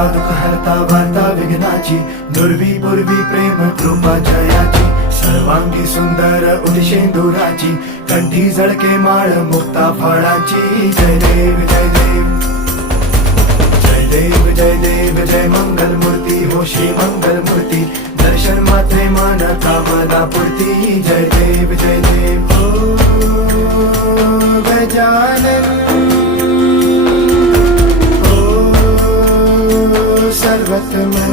हरता दुःख हरता वार्ता विघ्नाची, दुर्वी पूर्वी प्रेम कृपा जयाची, सर्वांगी सुंदर उदिशेंदुराची, कंठी झळके माळ मुक्ता फळाची. जय देव जय देव जय देव जय देव जय मंगल मूर्ती हो श्री मंगल मूर्ती, दर्शन मात्रे मान कामना पूर्ती. जय देव जय देव हो गजानन हो सर्वतमन.